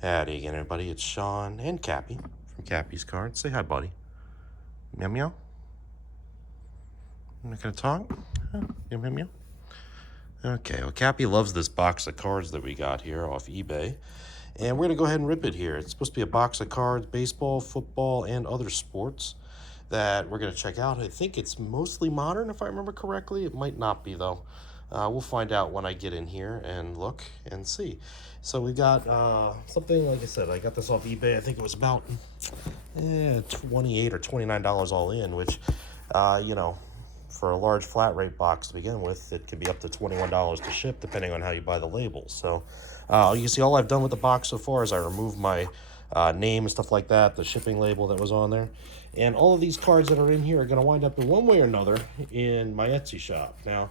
Howdy again, everybody. It's Sean and Kappi from KappisCards. Say hi, buddy. Meow meow. I'm not gonna talk. Huh? Meow meow meow. Okay. Well, Kappi loves this box of cards that we got here off eBay, and we're gonna go ahead and rip it here. It's supposed to be a box of cards, baseball, football, and other sports that we're gonna check out. I think it's mostly modern, if I remember correctly. It might not be though. We'll find out when I get in here and look and see. So we got something, like I said, I got this off eBay. I think it was about $28 or $29 all in, which, for a large flat rate box to begin with, it could be up to $21 to ship, depending on how you buy the labels. So you can see all I've done with the box so far is I removed my name and stuff like that, the shipping label that was on there. And all of these cards that are in here are going to wind up in one way or another in my Etsy shop. Now,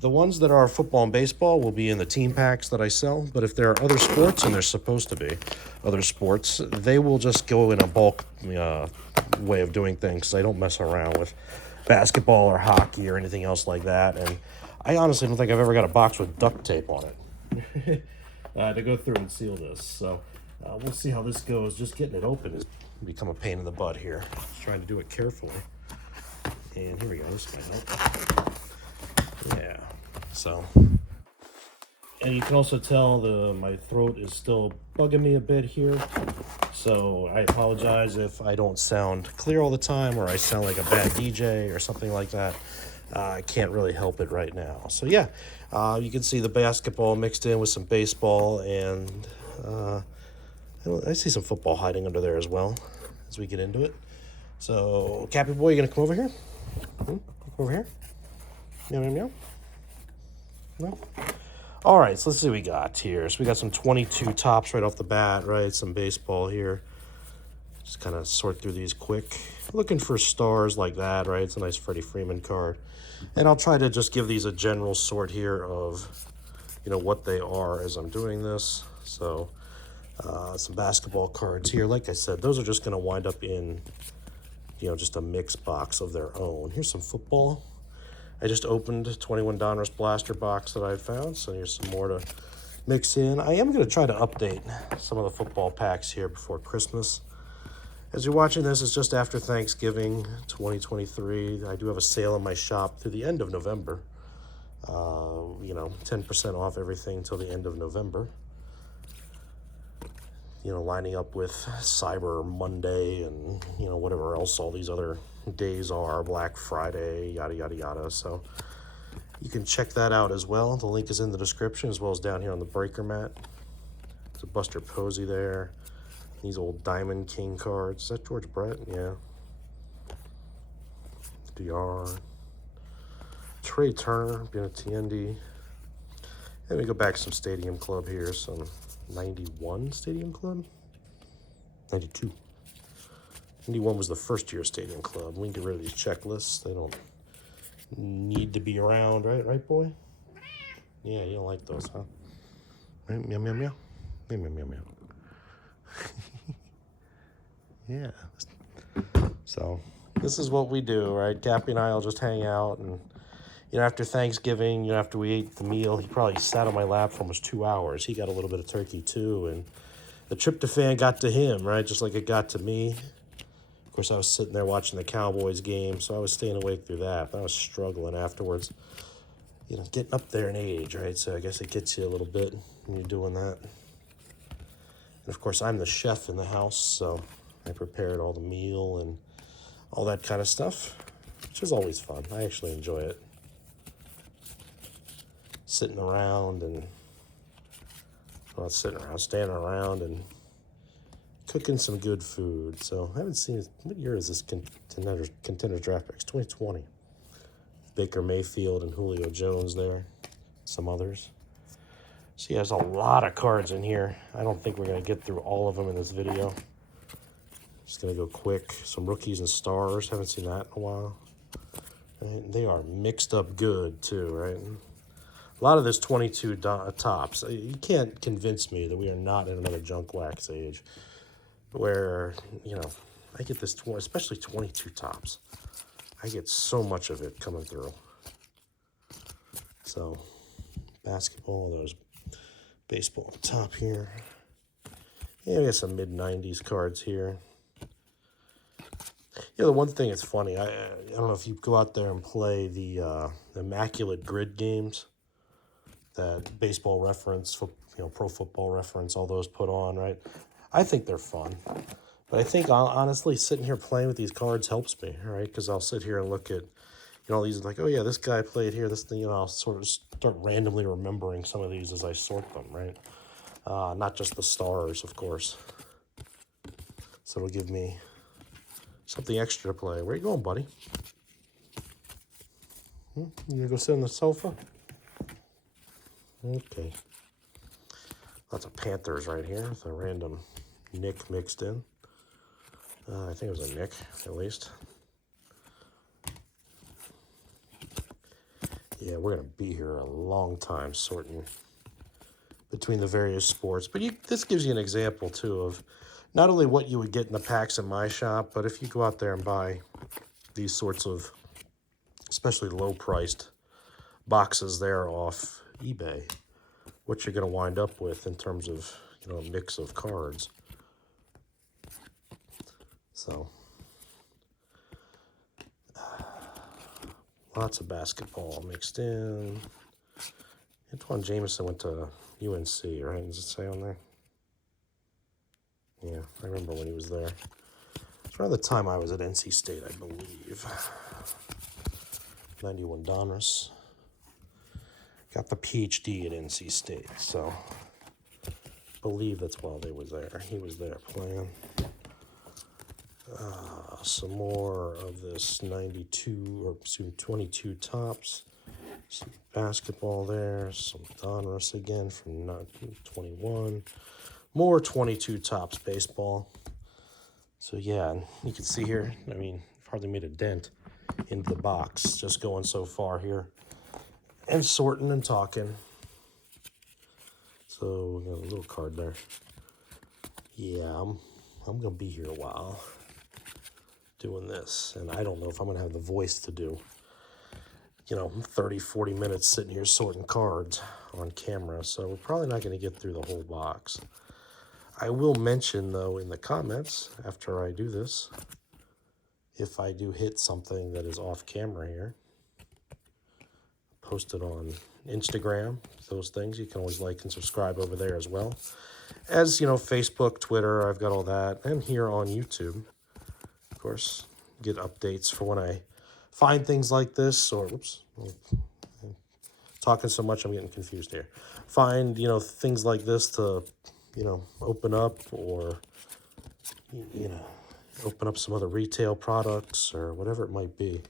the ones that are football and baseball will be in the team packs that I sell, but if there are other sports, and there's supposed to be other sports, they will just go in a bulk way of doing things. I don't mess around with basketball or hockey or anything else like that, and I honestly don't think I've ever got a box with duct tape on it to go through and seal this. So we'll see how this goes. Just getting it open has become a pain in the butt here. Just trying to do it carefully. And here we go. This might help. Yeah. So, and you can also tell my throat is still bugging me a bit here. So I apologize if I don't sound clear all the time, or I sound like a bad DJ or something like that. I can't really help it right now. So yeah, you can see the basketball mixed in with some baseball, and I see some football hiding under there as well as we get into it. So, Kappi boy, you gonna come over here? Come over here? Meow, meow, meow. No? All right, so let's see what we got here. So we got some 22 tops right off the bat, right? Some baseball here. Just kind of sort through these quick. Looking for stars like that, right? It's a nice Freddie Freeman card. And I'll try to just give these a general sort here of, what they are as I'm doing this. So some basketball cards here. Like I said, those are just going to wind up in, just a mix box of their own. Here's some football. I just opened 21 Donruss Blaster box that I found, so here's some more to mix in. I am going to try to update some of the football packs here before Christmas. As you're watching this, it's just after Thanksgiving 2023. I do have a sale in my shop through the end of November. 10% off everything until the end of November. Lining up with Cyber Monday and, whatever else all these other days are, Black Friday, yada, yada, yada. So you can check that out as well. The link is in the description, as well as down here on the breaker mat. There's a Buster Posey there. These old Diamond King cards. Is that George Brett? Yeah. DR. Trey Turner, Benintendi. And we go back to some Stadium Club here. Some 91 Stadium Club? 92. 91 was the first year Stadium Club. We can get rid of these checklists. They don't need to be around, right? Right, boy? Yeah, you don't like those, huh? Right? Meow, meow, meow. Meow, meow, meow, meow. Yeah. So, this is what we do, right? Kappi and I will just hang out, and, after Thanksgiving, after we ate the meal, he probably sat on my lap for almost 2 hours. He got a little bit of turkey, too, and the tryptophan got to him, right? Just like it got to me. Of course, I was sitting there watching the Cowboys game, so I was staying awake through that, but I was struggling afterwards. Getting up there in age, right? So I guess it gets you a little bit when you're doing that. And of course, I'm the chef in the house, so I prepared all the meal and all that kind of stuff, which is always fun. I actually enjoy it. Sitting around and, well, standing around and cooking some good food. So I haven't seen, what year is this Contender Draft Picks? 2020. Baker Mayfield and Julio Jones there. Some others. So he has a lot of cards in here. I don't think we're going to get through all of them in this video. Just going to go quick. Some rookies and stars. Haven't seen that in a while. Right? They are mixed up good too, right? A lot of this 22 tops. You can't convince me that we are not in another junk wax age where, I get this, especially 22 tops. I get so much of it coming through. So, basketball, there's baseball on top here. Yeah, we got some mid-90s cards here. The one thing that's funny, I don't know if you go out there and play the Immaculate Grid games that Baseball Reference, Pro Football Reference, all those put on, right? I think they're fun. But I think, honestly, sitting here playing with these cards helps me, right? Because I'll sit here and look at, these like, oh, yeah, this guy played here. This thing, I'll sort of start randomly remembering some of these as I sort them, right? Not just the stars, of course. So it'll give me something extra to play. Where you going, buddy? You gonna go sit on the sofa? Okay. Lots of Panthers right here with a random Nick mixed in. I think it was a Nick, at least. Yeah, we're going to be here a long time sorting between the various sports. But this gives you an example, too, of not only what you would get in the packs in my shop, but if you go out there and buy these sorts of, especially low-priced boxes there off eBay, what you're going to wind up with in terms of, a mix of cards. So, lots of basketball mixed in. Antoine Jameson went to UNC, right? Does it say on there? Yeah, I remember when he was there. It's around the time I was at NC State, I believe. 91 Donruss. Got the PhD at NC State, so I believe that's while they was there. He was there playing. Some more of this 22 tops. Some basketball there. Some Donruss again from 21. More 22 tops baseball. So yeah, you can see here, hardly made a dent into the box. Just going so far here. And sorting and talking. So we got a little card there. Yeah, I'm gonna be here a while doing this, and I don't know if I'm gonna have the voice to do 30 40 minutes sitting here sorting cards on camera, so we're probably not going to get through the whole box. I will mention, though, in the comments after I do this, if I do hit something that is off camera here, post it on Instagram, those things. You can always like and subscribe over there as well. As, Facebook, Twitter, I've got all that. And here on YouTube, of course, get updates for when I find things like this, or, whoops, I'm talking so much I'm getting confused here. Find, things like this to, open up, or, open up some other retail products, or whatever it might be.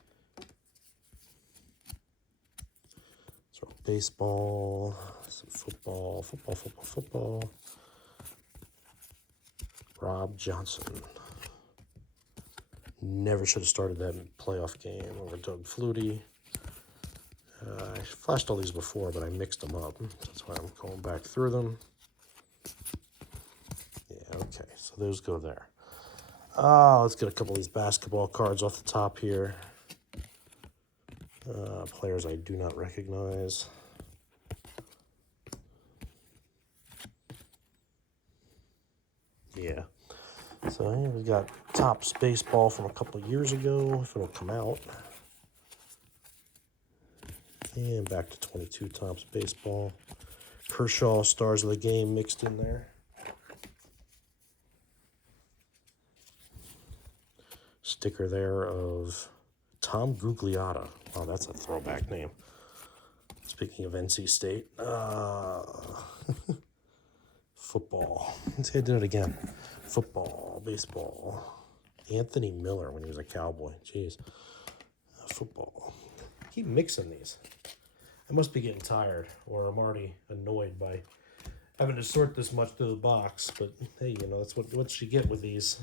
So baseball, some football. Rob Johnson. Never should have started that playoff game over Doug Flutie. I flashed all these before, but I mixed them up. That's why I'm going back through them. Yeah, okay, so those go there. Let's get a couple of these basketball cards off the top here. Players I do not recognize. Yeah. So here we got Topps Baseball from a couple of years ago, if it'll come out. And back to 22 Topps Baseball. Kershaw, Stars of the Game mixed in there. Sticker there of Tom Gugliotta. Oh, that's a throwback name. Speaking of NC State. Football. Let's see, I did it again. Football, baseball. Anthony Miller when he was a Cowboy. Jeez. Football. Keep mixing these. I must be getting tired, or I'm already annoyed by having to sort this much through the box. But hey, that's what you get with these.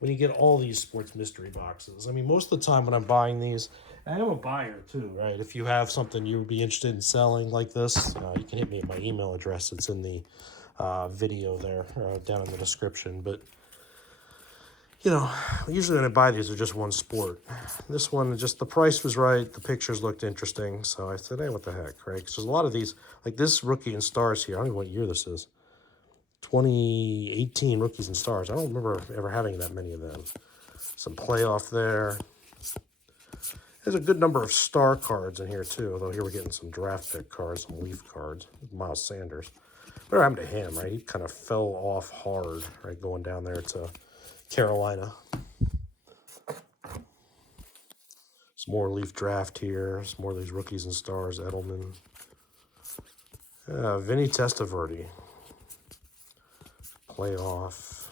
When you get all these sports mystery boxes. Most of the time when I'm buying these, I am a buyer too, right? If you have something you would be interested in selling like this, you can hit me at my email address. It's in the video there, down in the description. But, usually when I buy these, they're just one sport. This one, just the price was right. The pictures looked interesting. So I said, hey, what the heck, right? Because there's a lot of these, like this Rookie and Stars here. I don't know what year this is. 2018 Rookies and Stars. I don't remember ever having that many of them. Some playoff there. There's a good number of star cards in here, too. Although here we're getting some draft pick cards, some Leaf cards. Miles Sanders. Whatever happened to him, right? He kind of fell off hard, right, going down there to Carolina. Some more Leaf draft here. Some more of these Rookies and Stars. Edelman. Vinny Testaverde. Playoff.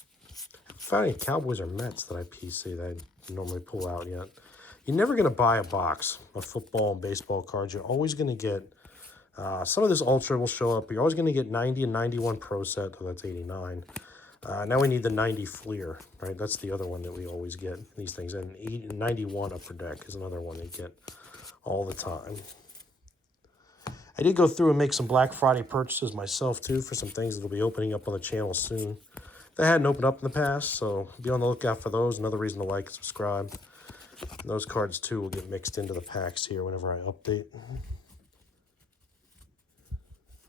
I haven't found any Cowboys or Mets that I PC that I normally pull out yet. You're never going to buy a box of football and baseball cards. You're always going to get, some of this Ultra will show up. You're always going to get 90 and 91 Pro Set. Oh, that's 89. Now we need the 90 Fleer, right? That's the other one that we always get, these things. And 91 Upper Deck is another one they get all the time. I did go through and make some Black Friday purchases myself, too, for some things that will be opening up on the channel soon. They hadn't opened up in the past, so be on the lookout for those. Another reason to like and subscribe. And those cards, too, will get mixed into the packs here whenever I update.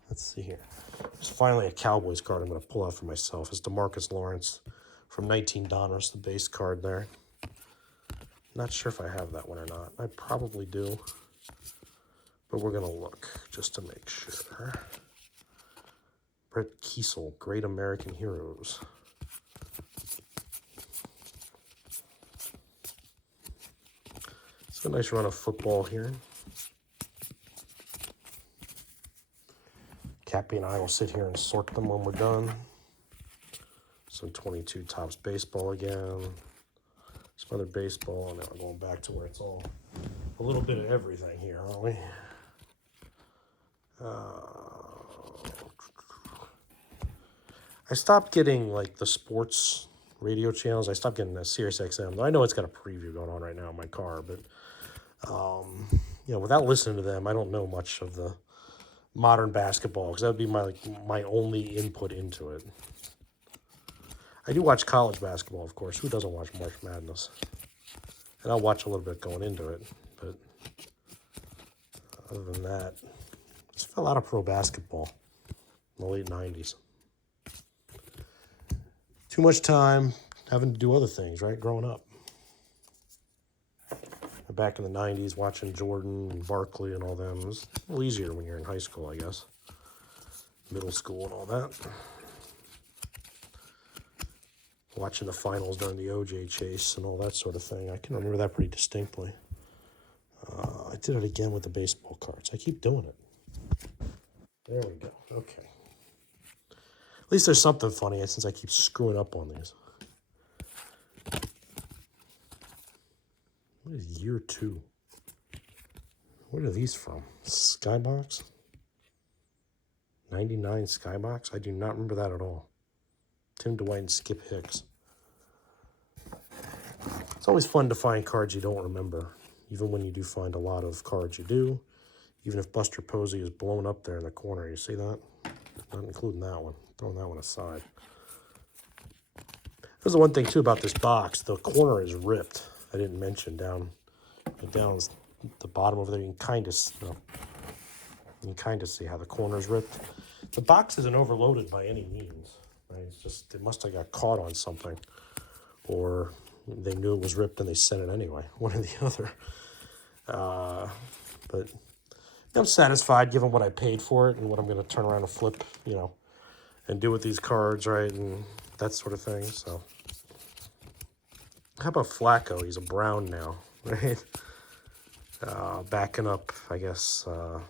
Let's see here. There's finally a Cowboys card I'm going to pull out for myself. It's DeMarcus Lawrence from 19 Donruss, the base card there. Not sure if I have that one or not. I probably do. But we're going to look just to make sure. Brett Kiesel, Great American Heroes. It's a nice run of football here. Kappi and I will sit here and sort them when we're done. Some 22 Topps baseball again. Some other baseball, and now we're going back to where it's all a little bit of everything here, aren't we? I stopped getting like the sports radio channels. I stopped getting the Sirius XM. Though I know it's got a preview going on right now in my car, but you know, without listening to them, I don't know much of the modern basketball because that would be my only input into it. I do watch college basketball, of course. Who doesn't watch March Madness? And I'll watch a little bit going into it, but other than that, I just fell out of pro basketball in the late 90s. Too much time having to do other things, right, growing up. Back in the 90s, watching Jordan and Barkley and all them. It was a little easier when you're in high school, I guess. Middle school and all that. Watching the finals during the OJ chase and all that sort of thing. I can remember that pretty distinctly. I did it again with the baseball cards. I keep doing it. There we go. Okay. At least there's something funny since I keep screwing up on these. What is year 2? Where are these from? Skybox? 99 Skybox? I do not remember that at all. Tim Dwight and Skip Hicks. It's always fun to find cards you don't remember, even when you do find a lot of cards you do. Even if Buster Posey is blown up there in the corner. You see that? Not including that one. Throwing that one aside. There's the one thing, too, about this box. The corner is ripped. I didn't mention down the bottom over there. You can kind of see how the corner is ripped. The box isn't overloaded by any means. Right? It's just it must have got caught on something, or they knew it was ripped and they sent it anyway. One or the other. But I'm satisfied given what I paid for it and what I'm going to turn around and flip, you know, and do with these cards, right, and that sort of thing. So. How about Flacco? He's a Brown now, right? Backing up, I guess, the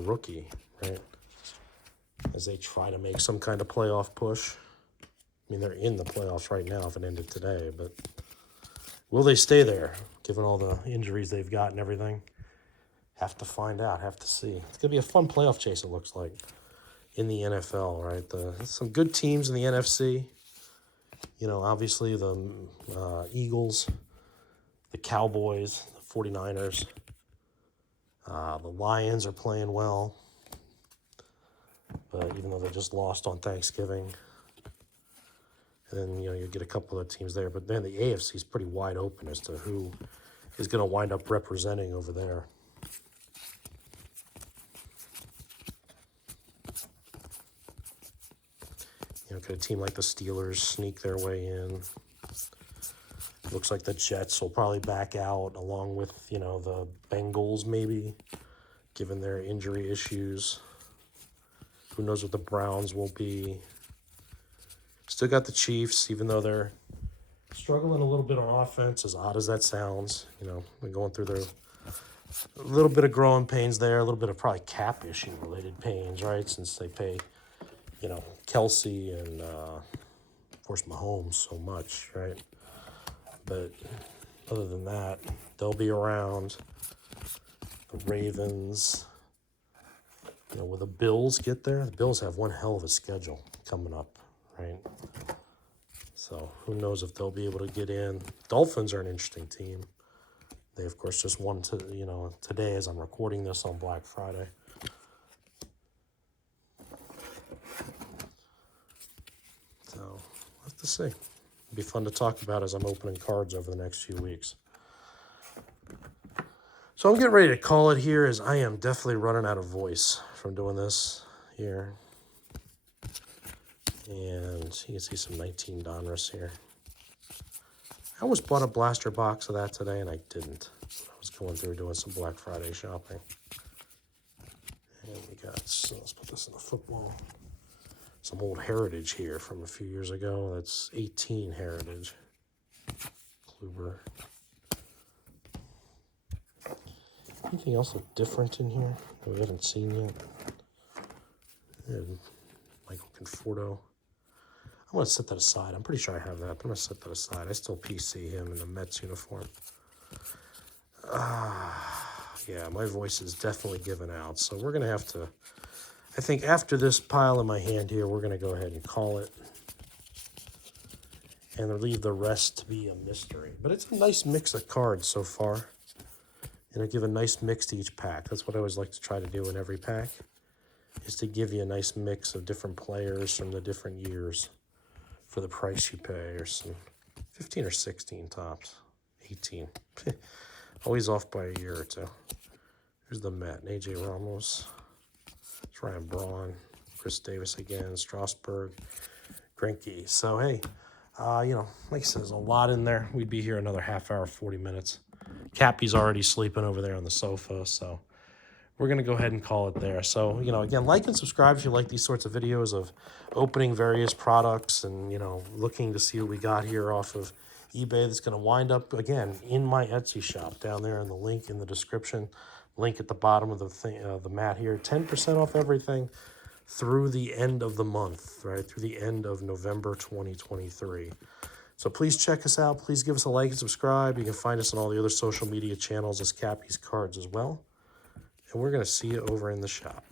rookie, right? As they try to make some kind of playoff push. I mean, they're in the playoffs right now if it ended today, but will they stay there, given all the injuries they've got and everything? Have to find out, have to see. It's going to be a fun playoff chase, it looks like, in the NFL, right? Some good teams in the NFC. You know, obviously the Eagles, the Cowboys, the 49ers, the Lions are playing well. But even though they just lost on Thanksgiving. And then, you know, you get a couple of teams there. But then the AFC is pretty wide open as to who is going to wind up representing over there. You know, could a team like the Steelers sneak their way in? Looks like the Jets will probably back out along with, you know, the Bengals maybe, given their injury issues. Who knows what the Browns will be. Still got the Chiefs, even though they're struggling a little bit on offense, as odd as that sounds. You know, they're going through their a little bit of growing pains there, a little bit of probably cap issue related pains, right? Since they pay, you know, Kelsey and, of course, Mahomes so much, right? But other than that, they'll be around. The Ravens, you know, will the Bills get there? The Bills have one hell of a schedule coming up, right? So who knows if they'll be able to get in. Dolphins are an interesting team. They, of course, just won, you know, today as I'm recording this on Black Friday. So we'll have to see. It'll be fun to talk about as I'm opening cards over the next few weeks. So I'm getting ready to call it here, as I am definitely running out of voice from doing this here. And you can see some 19 Donruss here. I almost bought a blaster box of that today, and I didn't. I was going through doing some Black Friday shopping. And we got, so let's put this in the football. Some old Heritage here from a few years ago. That's 18 Heritage. Kluber. Anything else look different in here that we haven't seen yet? And Michael Conforto. I'm going to set that aside. I'm pretty sure I have that, but I'm going to set that aside. I still PC him in the Mets uniform. Yeah, my voice is definitely giving out. So we're going to have to, I think after this pile in my hand here, we're going to go ahead and call it. And leave the rest to be a mystery. But it's a nice mix of cards so far. You know, give a nice mix to each pack. That's what I always like to try to do in every pack, is to give you a nice mix of different players from the different years for the price you pay, or some 15 or 16 tops, 18. Always off by a year or two. Here's the Met, AJ Ramos, it's Ryan Braun, Chris Davis again, Strasburg, Greinke. So, hey, you know, like I said, there's a lot in there. We'd be here another half hour, 40 minutes. Kappi's already sleeping over there on the sofa, so we're going to go ahead and call it there. So, you know, again, like and subscribe if you like these sorts of videos of opening various products and, you know, looking to see what we got here off of eBay. That's going to wind up, again, in my Etsy shop down there in the link in the description. Link at the bottom of the thing, the mat here. 10% off everything through the end of the month, right? Through the end of November 2023. So please check us out. Please give us a like and subscribe. You can find us on all the other social media channels as KappisCards as well. And we're going to see you over in the shop.